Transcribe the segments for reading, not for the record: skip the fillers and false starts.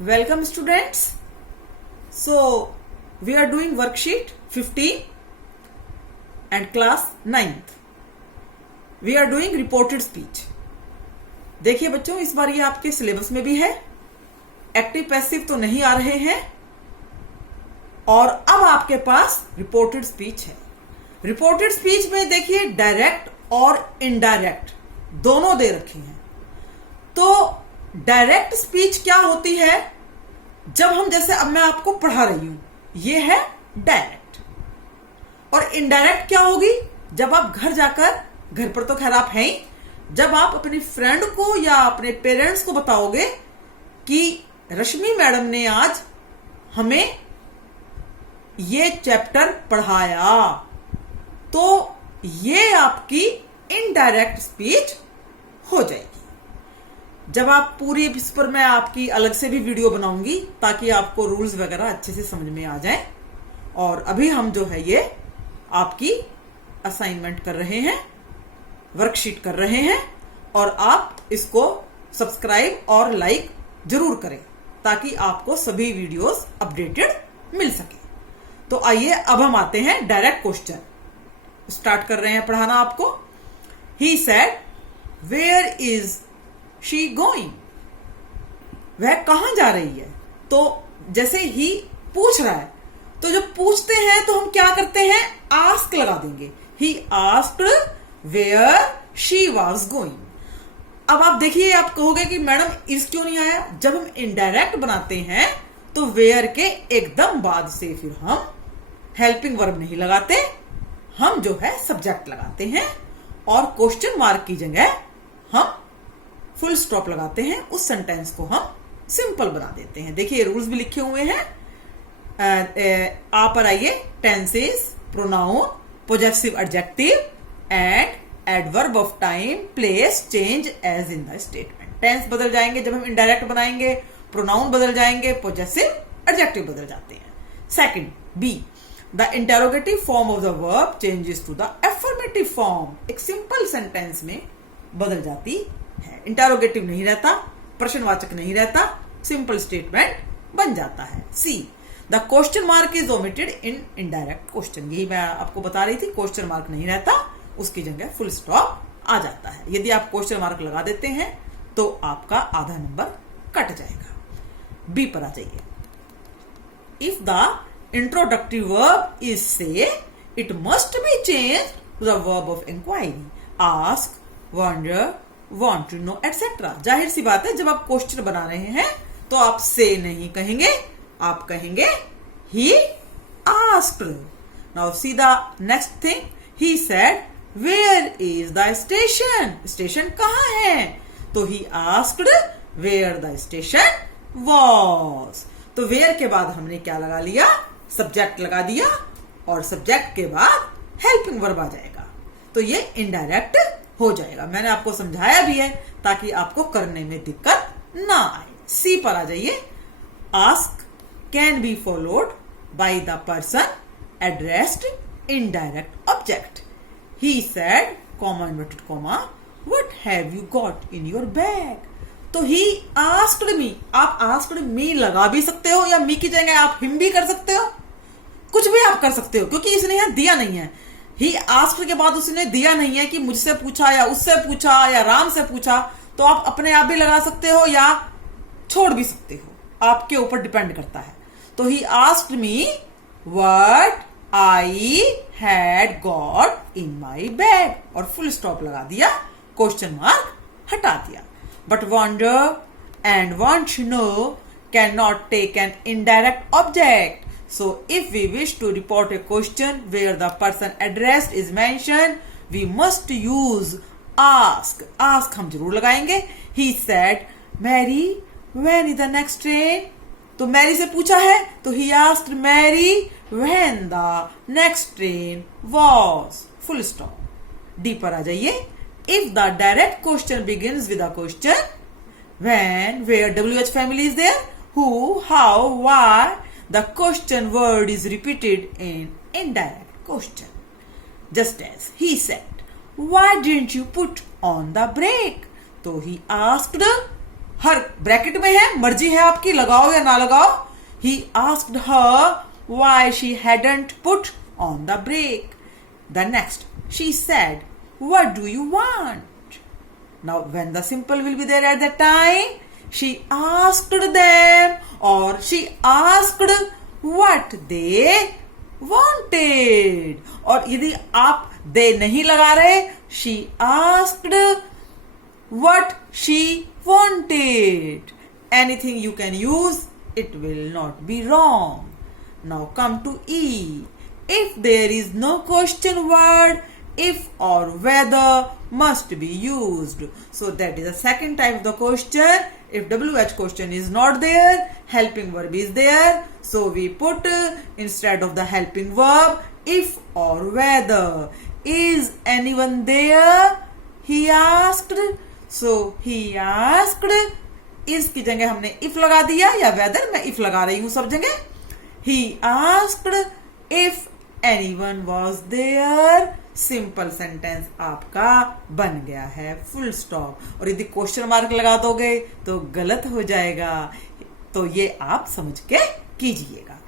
Welcome students. So we are doing worksheet 15 and class 9th. We are doing reported speech. देखिए बच्चों, इस बार ये आपके सिलेबस में भी है. एक्टिव पैसिव तो नहीं आ रहे हैं और अब आपके पास रिपोर्टेड स्पीच है. रिपोर्टेड स्पीच में देखिए डायरेक्ट और इनडायरेक्ट दोनों दे रखे हैं. तो डायरेक्ट स्पीच क्या होती है? जब हम जैसे अब मैं आपको पढ़ा रही हूं, ये है डायरेक्ट. और इनडायरेक्ट क्या होगी? जब आप घर जाकर, घर पर तो खैर आप हैं ही, जब आप अपनी फ्रेंड को या अपने पेरेंट्स को बताओगे कि रश्मि मैडम ने आज हमें ये चैप्टर पढ़ाया, तो ये आपकी इनडायरेक्ट स्पीच हो जाएगी. जब आप पूरी, इस पर मैं आपकी अलग से भी वीडियो बनाऊंगी ताकि आपको रूल्स वगैरह अच्छे से समझ में आ जाए. और अभी हम जो है ये आपकी असाइनमेंट कर रहे हैं, वर्कशीट कर रहे हैं, और आप इसको सब्सक्राइब और लाइक जरूर करें ताकि आपको सभी वीडियोस अपडेटेड मिल सके. तो आइए अब हम आते हैं डायरेक्ट क्वेश्चन. स्टार्ट कर रहे हैं पढ़ाना आपको. He said, where is she going? वह कहां जा रही है? तो जैसे ही पूछ रहा है, तो जब पूछते हैं तो हम क्या करते हैं? आस्क लगा देंगे. He asked where she was going. अब आप देखिए, आप कहोगे कि मैडम इस क्यों नहीं आया? जब हम इनडायरेक्ट बनाते हैं तो वेयर के एकदम बाद से फिर हम हेल्पिंग वर्ब नहीं लगाते, हम जो है सब्जेक्ट लगाते हैं और क्वेश्चन मार्क की जगह हम फुल स्टॉप लगाते हैं. उस सेंटेंस को हम सिंपल बना देते हैं. देखिए रूल्स भी लिखे हुए हैं. आप पर आइए. Tenses, pronoun, possessive adjective and adverb of time, place change as in the statement. Tense बदल जाएंगे जब हम इनडायरेक्ट बनाएंगे, प्रोनाउन बदल जाएंगे, पोजेसिव एडजेक्टिव बदल जाते हैं. Second, B, the interrogative form of the verb changes to the affirmative form. एक सिंपल सेंटेंस में बदल जाती है. इंटेरोगेटिव नहीं रहता, प्रश्नवाचक नहीं रहता, सिंपल स्टेटमेंट बन जाता है. C, the question mark is omitted in indirect question. यही मैं आपको बता रही थी, क्वेश्चन मार्क नहीं रहता, उसकी जगह फुल स्टॉप आ जाता है. यदि आप क्वेश्चन मार्क लगा देते हैं तो आपका आधा नंबर कट जाएगा. बी पर आ जाइए. If the introductory verb is say, it must be change to the verb of inquiry. Ask, wonder, want to know etc. जाहिर सी बात है, जब आप क्वेश्चन बना रहे हैं तो आप से नहीं कहेंगे, आप कहेंगे he asked. Now see the next thing. He said, where is the station? Station कहाँ है? तो he asked where the station was. तो where के बाद हमने क्या लगा लिया? सब्जेक्ट लगा दिया और सब्जेक्ट के बाद हेल्पिंग वर्ब आ जाएगा. तो ये इनडायरेक्ट हो जाएगा. मैंने आपको समझाया भी है ताकि आपको करने में दिक्कत ना आए. सी पर आ जाइए. Ask can be followed by the person addressed indirect object. He said, comma inverted comma, what have you got in your bag? तो ही आस्क्ड मी. आप आस्क्ड मी लगा भी सकते हो या मी की जगह आप हिम भी कर सकते हो, कुछ भी आप कर सकते हो, क्योंकि इसने यहां दिया नहीं है. ही आस्क्ड के बाद उसने दिया नहीं है कि मुझसे पूछा या उससे पूछा या राम से पूछा, तो आप अपने आप भी लगा सकते हो या छोड़ भी सकते हो, आपके ऊपर डिपेंड करता है. तो he asked me what I had got in my bag और फुल स्टॉप लगा दिया, क्वेश्चन मार्क हटा दिया. But wonder and want to know can not take an indirect object. So if we wish to report a question where the person addressed is mentioned, we must use ask. Ask हम जरूर लगाएंगे. He said, Mary, when is the next train? तो Mary से पूछा है तो he asked Mary when the next train was. Full stop. D पर आ जाइए. If the direct question begins with a question, when, where, WH family is there, who, how, why, the question word is repeated in indirect question. Just as he said, why didn't you put on the brake? So he asked her bracket में है, मर्जी है आपकी, लगाओ या ना लगाओ. He asked her why she hadn't put on the brake. The next, she said, what do you want? Now, when the simple will be there at that time, she asked them or she asked what they wanted. और यदि आप they नहीं लगा रहे, she asked what she wanted. Anything you can use, it will not be wrong. Now come to E. If there is no question word, if or whether must be used. So that is the second type of the question. If WH question is not there, helping verb is there. So we put instead of the helping verb, if or whether. Is anyone there? He asked. So he asked. Is की जगह हमने if लगा दिया या whether, मैं if लगा रही हूं सब जगह. He asked if anyone was there. Simple sentence आपका बन गया है, फुल स्टॉप. और यदि क्वेश्चन मार्क लगा दोगे तो गलत हो जाएगा. तो ये आप समझ के कीजिएगा.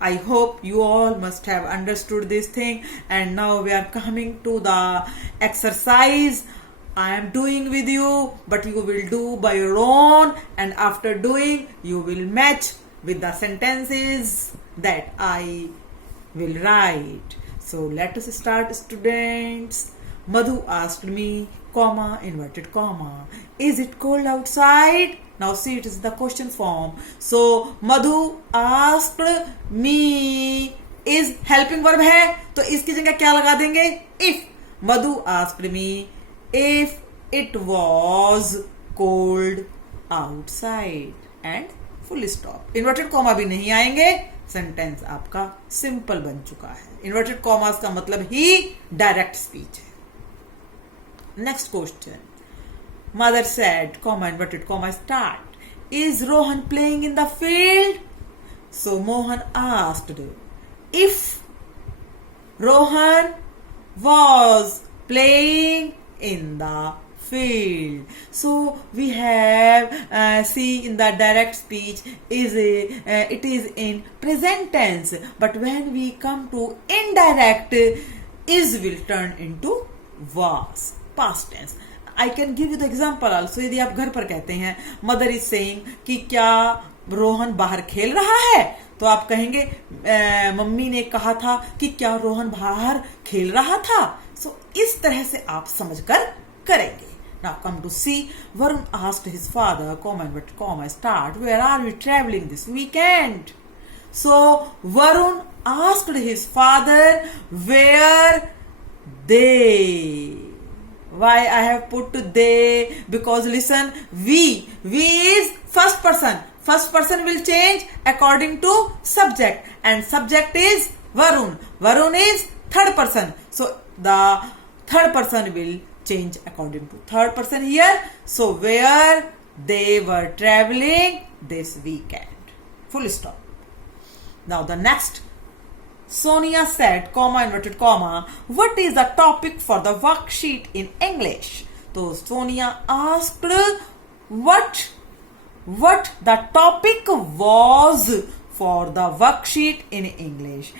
I hope you all must have understood this thing. And now we are coming to the exercise I am doing with you, but you will do by your own. And after doing, you will match with the sentences that I will write. So let us start, students. Madhu asked me, comma, inverted comma, is it cold outside? Now see, it is the question form. So Madhu asked me is helping verb है, तो इसकी जगह क्या लगा देंगे? If. Madhu asked me if it was cold outside and full stop. Inverted comma भी नहीं आएंगे. सेंटेंस आपका सिंपल बन चुका है. इन्वर्टेड कॉमास का मतलब ही डायरेक्ट स्पीच है. Next question. Mother said, comma inverted comma start, is Rohan playing in the field? So Mohan asked if Rohan was playing in the field. So we have see in the direct speech is it is in present tense, but when we come to indirect, is will turn into was, past tense. I can give you the example also. यदि आप घर पर कहते हैं mother is saying कि क्या रोहन बाहर खेल रहा है, तो आप कहेंगे मम्मी ने कहा था कि क्या रोहन बाहर खेल रहा था. सो इस तरह से आप समझकर करेंगे. Now come to see. Varun asked his father, comma inverted comma start, where are we traveling this weekend? So Varun asked his father where they. Why I have put they? Because listen, we is first person. First person will change according to subject, and subject is Varun. Varun is third person. So the third person will change according to third person here. So where they were traveling this weekend. Full stop. Now the next. Sonia said, comma inverted comma, what is the topic for the worksheet in English? So Sonia asked what the topic was for the worksheet in English.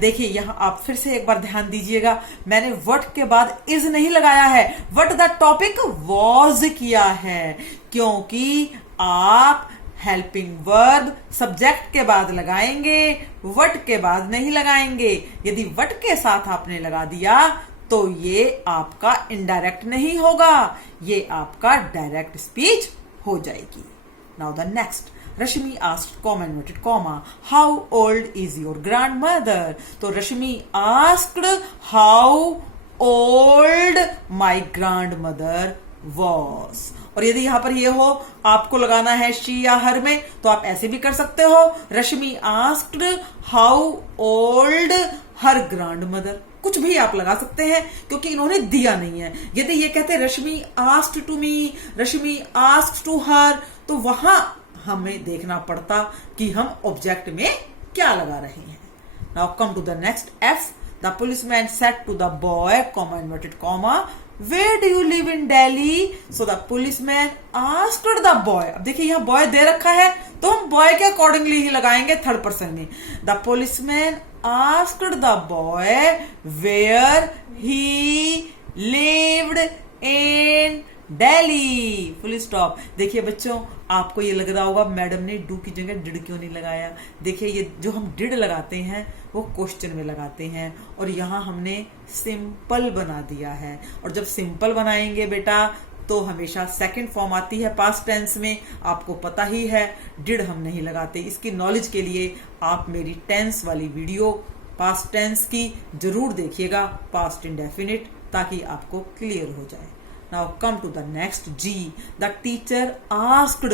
देखिए यहां आप फिर से एक बार ध्यान दीजिएगा, मैंने what के बाद is नहीं लगाया है, what the topic was किया है, क्योंकि आप हेल्पिंग वर्ब सब्जेक्ट के बाद लगाएंगे, what के बाद नहीं लगाएंगे. यदि what के साथ आपने लगा दिया तो ये आपका इनडायरेक्ट नहीं होगा, ये आपका डायरेक्ट स्पीच हो जाएगी. Now the next. Rashmi asked, comma inverted comma, how old is your grandmother? तो Rashmi asked how old my grandmother was. और यदि यहां पर ये हो आपको लगाना है she या her में, तो आप ऐसे भी कर सकते हो. Rashmi asked how old her grandmother. कुछ भी आप लगा सकते हैं क्योंकि इन्होंने दिया नहीं है. यदि ये कहते रश्मि asked to me, Rashmi asked to her, तो वहां हमें देखना पड़ता कि हम ऑब्जेक्ट में क्या लगा रहे हैं. Now come to the next. F. The policeman said to the boy, comma inverted comma, where do you live in Delhi? So the policeman asked the boy. अब देखिए यहाँ बॉय दे रखा है तो हम बॉय के अकॉर्डिंगली ही लगाएंगे थर्ड पर्सन में। The policeman asked the boy where he lived in Delhi. Full stop. देखिए बच्चों, आपको ये लग रहा होगा मैडम ने डू की जगह डिड क्यों नहीं लगाया। देखिए ये जो हम डिड लगाते हैं वो क्वेश्चन में लगाते हैं और यहाँ हमने सिंपल बना दिया है। और जब सिंपल बनाएंगे बेटा तो हमेशा सेकंड फॉर्म आती है पास्ट टेंस में। आपको पता ही है डिड हम नहीं लगाते। इसकी नॉलेज के लिए आप मेरी टेंस वाली वीडियो पास्ट टेंस की जरूर देखिएगा, पास्ट इंडेफिनिट, ताकि आपको क्लियर हो जाए। Now come to the next G. The teacher asked,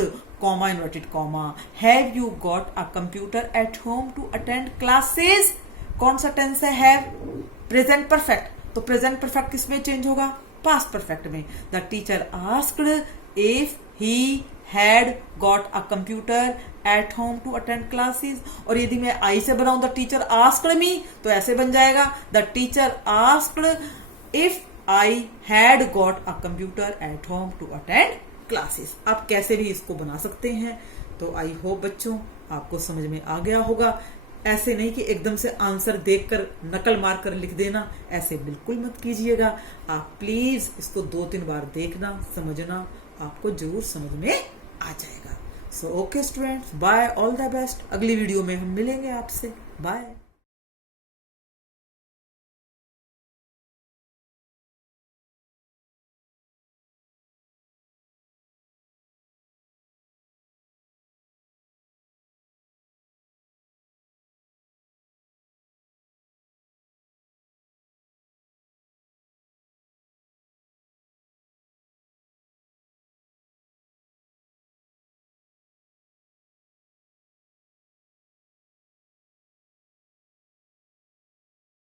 comma inverted comma, have you got a computer at home to attend classes? कौन सा टेंस है have? Present perfect. तो प्रेजेंट परफेक्ट किस में चेंज होगा? पास्ट परफेक्ट में। The teacher asked if he had got a computer at home to attend classes। और यदि मैं I से बनाऊं the teacher asked me तो ऐसे बन जाएगा the teacher asked if I had got a computer at home to attend classes। आप कैसे भी इसको बना सकते हैं। तो आई होप बच्चों आपको समझ में आ गया होगा। ऐसे नहीं कि एकदम से आंसर देखकर नकल मार कर लिख देना, ऐसे बिल्कुल मत कीजिएगा। आप प्लीज इसको 2-3 बार देखना, समझना, आपको जरूर समझ में आ जाएगा। So okay students, bye, all the best. अगली वीडियो में हम मिलेंगे आपसे। बाय।